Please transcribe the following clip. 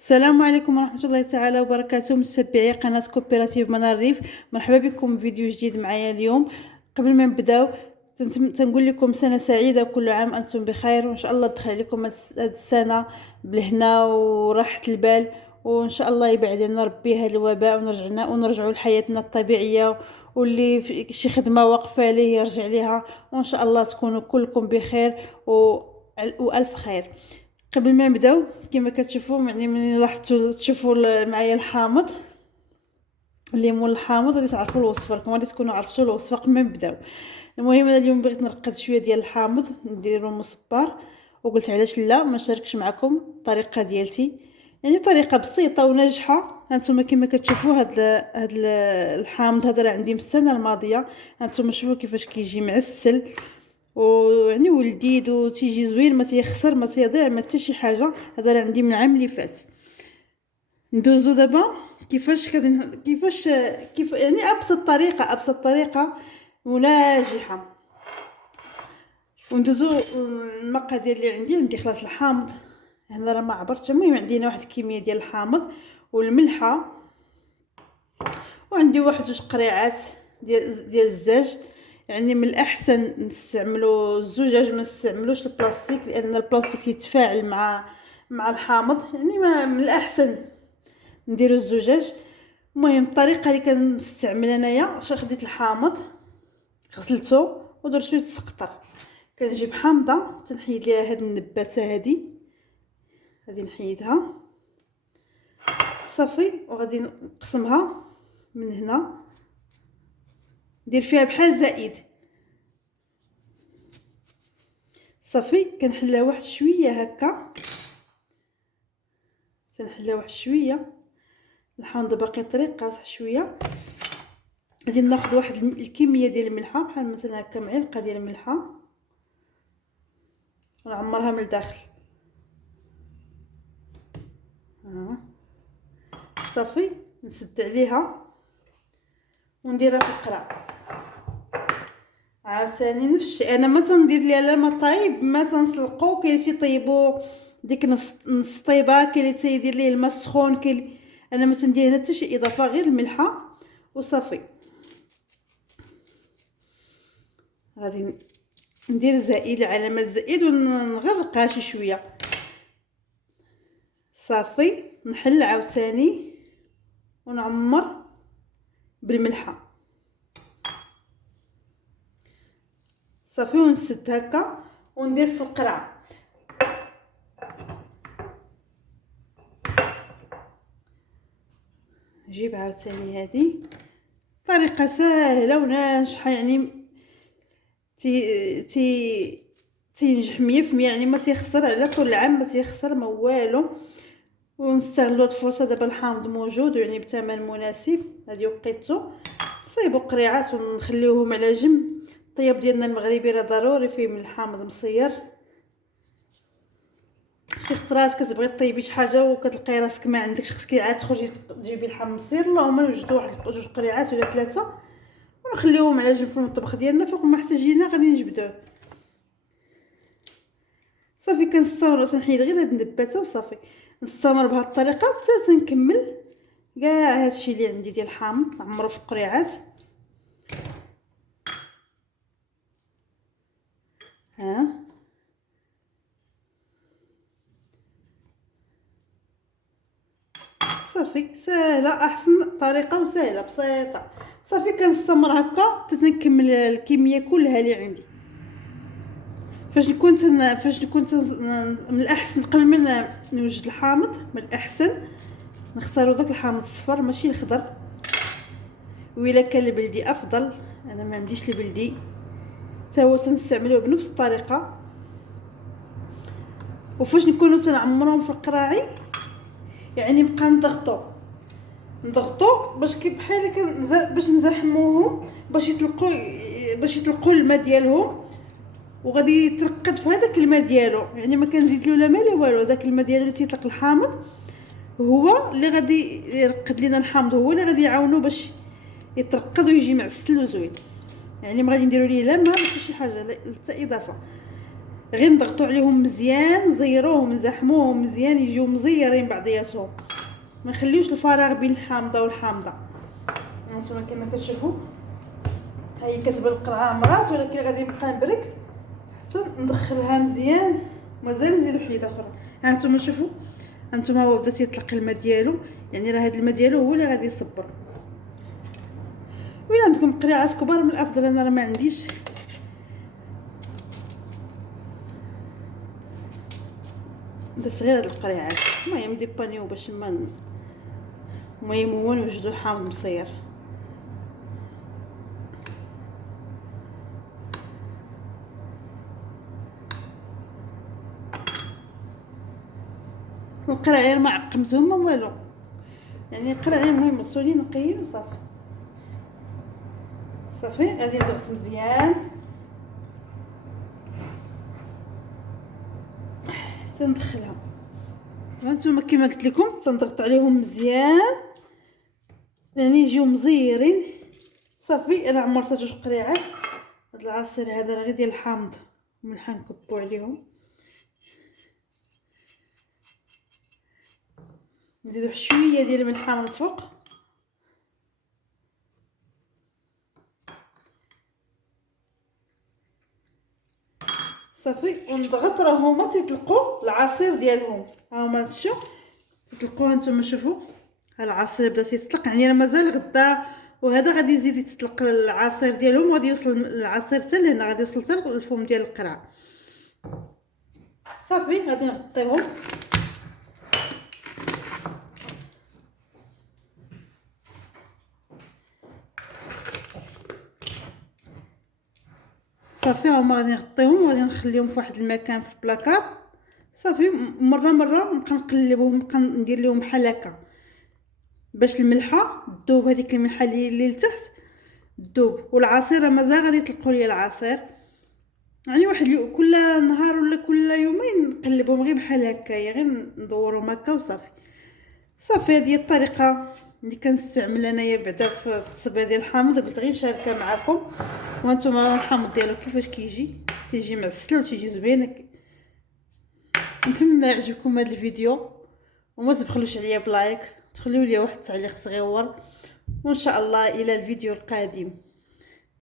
السلام عليكم ورحمة الله تعالى وبركاته، متابعي قناة كوبيراتيف منار الريف. مرحبا بكم بفيديو جديد معايا اليوم. قبل ما نبداو تنقول لكم سنة سعيدة وكل عام أنتم بخير، وإن شاء الله تدخل لكم هاد السنة بالهنا وراحة البال، وإن شاء الله يبعد عنا ربي هذا الوباء ونرجعوا لحياتنا الطبيعية، واللي في شي خدمة واقفة ليه يرجع ليها، وإن شاء الله تكونوا كلكم بخير وألف خير. قبل ما نبداو كما كتشوفوا يعني من لاحظتوا تشوفوا معايا الحامض اللي مول الحامض اللي تعرفوا الوصفه، راكم غادي تكونوا عرفتوا الوصفه قبل ما نبداو. المهم انا اليوم بغيت نرقد شويه ديال الحامض نديرو مصبار، وقلت علاش لا ما نشاركش معكم الطريقه ديالتي، يعني طريقه بسيطه وناجحه. هانتوما كما كتشوفوا هاد الحامض هذا راه عندي من السنه الماضيه. هانتوما شوفوا كيفاش كيجي معسل ويعني ولذيذ وتيجي زوين، ما تيخسر ما تيضيع ما حتى شي حاجه. هذا راه عندي من العام اللي فات. ندوزو دابا كيفاش يعني ابسط طريقه وناجحه. وندوزو المقادير اللي عندي خلاص الحامض هنا راه ما عبرتش. المهم عندنا واحد الكميه ديال الحامض والملحه، وعندي واحد جوج قريعات ديال الزاج. يعني من الاحسن نستعملوا الزجاج، ما نستعملوش البلاستيك، لان البلاستيك يتفاعل مع الحامض. يعني ما من الاحسن نديروا الزجاج. المهم الطريقه اللي كنستعمل انايا، خديت الحامض غسلته ودرت شويه السقطر، كنجيب حامضه تنحيد ليها هاد النباته هادي نحيدها صافي، وغادي نقسمها من هنا، ندير فيها بحال زائد صافي. كنحلها واحد شويه هكا، تنحلها واحد شويه. الحامض باقي طري قاصح شويه. غادي ناخذ واحد الكميه ديال الملحه، بحال مثلا هكا معلقه ديال الملحه، ونعمرها من الداخل صافي. نسد عليها ونديرها في القرع. عاوتاني نفس الشيء، انا ما تندير ليها لا ما طايب ما تنسلقو. كاين اللي تيطيبو ديك نص طيبه، كاين اللي تيدير ليه الماء سخون، كاين انا ما تندير هنا حتى شي اضافه، غير الملحه وصافي. غادي ندير زائد على ما الزائد ونغرقها شي شويه صافي. نحل عاوتاني ونعمر بالملحه صافي، ونسد هكا وندير في القرعه. نجيب عاوتاني هذه طريقه سهله وناجحه، يعني تينجح 100%، يعني ما تيخسر على كل عام، ما تيخسر ما والو. ونستغلوا الفرصه دابا الحامض موجود يعني بثمن مناسب. هذه وقيته صيبوا قريعات ونخليوهم على جنب. الطياب ديالنا المغربي راه ضروري فيه من الحامض مصير. شي خطرات كتبغي طيبي شي حاجه وكتلقاي راسك ما عندكش، خصك عاد تخرجي تجيبي الحامض مصير، اللهم نوجدوا واحد جوج قريعات ولا ثلاثه ونخليوهم على جنب في المطبخ ديالنا. فوق ما احتاجينا غادي نجبدوه صافي. كنستمر تنحيد غير هاد النباته وصافي. نستمر بهاد الطريقه حتى تنكمل كاع هادشي اللي عندي ديال الحامض، نعمرو في قريعات. صافي سهله، احسن طريقه وسهله بسيطه صافي. كنستمر هكا حتى تنكمل الكميه كلها اللي عندي. فاش نكون من الاحسن قبل ما نوجد الحامض، من الاحسن نختاروا داك الحامض الصفر ماشي الخضر، وإلا كان البلدي افضل. انا ما عنديش البلدي، حتى هو تنستعملوه بنفس الطريقه. وفاش نكونوا تنعمرهم في القراعي يعني نبقى نضغطو باش بحال باش نزحموهم باش يطلقوا الماء ديالهم، وغادي يترقد في هذاك الماء ديالو. يعني ما كنزيد له لا ماء لا والو، داك الماء ديالو اللي تيطلق الحامض هو اللي غادي يرقد لنا الحامض، هو اللي غادي يعاونو باش يترقد ويجي معسل وزوين. يعني ما غادي نديرو ليه لا ماء لا شي حاجه، لا حتى اضافه. غير نضغطوا عليهم مزيان، نزيروهم نزحموهم مزيان يجيو مزيرين بعضياتهم، ما نخليوش الفراغ بين الحامضه والحامضه. هانتوما كما كتشوفوا هي كتبان القرعه مرات، ولكن غادي نبقى نبرك حتى ندخلها مزيان. مازال نزيدو حليب اخر. هانتوما شوفوا، هانتوما هو بدا تيطلق الماء ديالو، يعني راه هاد الماء ديالو هو اللي غادي يصبر. وإلا عندكم قريعات كبار من الافضل، انا راه ما عنديش. درت غير هاد القريعات، المهم ديبانيو باش ما المهم هو نوجدو الحامض مصير. القرعير ما عقمتهم ما والو، يعني قرعير المهم مغسولين نقيين وصافي. صافي غادي نضغط مزيان حتى ندخلها. هانتوما كما قلت لكم تنضغط عليهم مزيان يعني يجيو مزيرين. صافي انا عمرت جوج قريعات. هاد العصير هذا راه غير ديال الحامض، ملحه نكبو عليهم، نزيدو شويه ديال الملحه من الفوق. صافي ونضغط، راه هما تيطلقوا العصير ديالهم، ها هما شوف تطلقوا. هانتوما شوفوا ها العصير بدا تيطلق، يعني راه مازال غدا وهذا غادي يزيد يتطلق العصير ديالهم، وغادي يوصل العصير حتى لهنا، غادي يوصل حتى الفم ديال القرع. صافي غادي نغطيهم. صافي هما غادي نغطيهم وغادي نخليهم في واحد المكان في بلاكار. صافي مره نبقى نقلبهم، نبقى ندير لهم بحال هكا باش الملحه تذوب، هذيك الملحه اللي لتحت تذوب، والعصير مازال غادي يطلقوا لي العصير. يعني واحد كل نهار ولا كل يومين نقلبهم غير بحال هكايا، غير ندورهم هكا وصافي. صافي هذه الطريقه اللي كنستعمل انايا بعدا في التصبير ديال الحامض، قلت غير نشاركها معكم. وانتم الحامض ديالو كيفاش تيجي معسل وتيجي زوين. نتمنى يعجبكم هذا الفيديو، وما تبخلوش عليا بلايك، تخليوا لي واحد التعليق صغيور، وان شاء الله الى الفيديو القادم.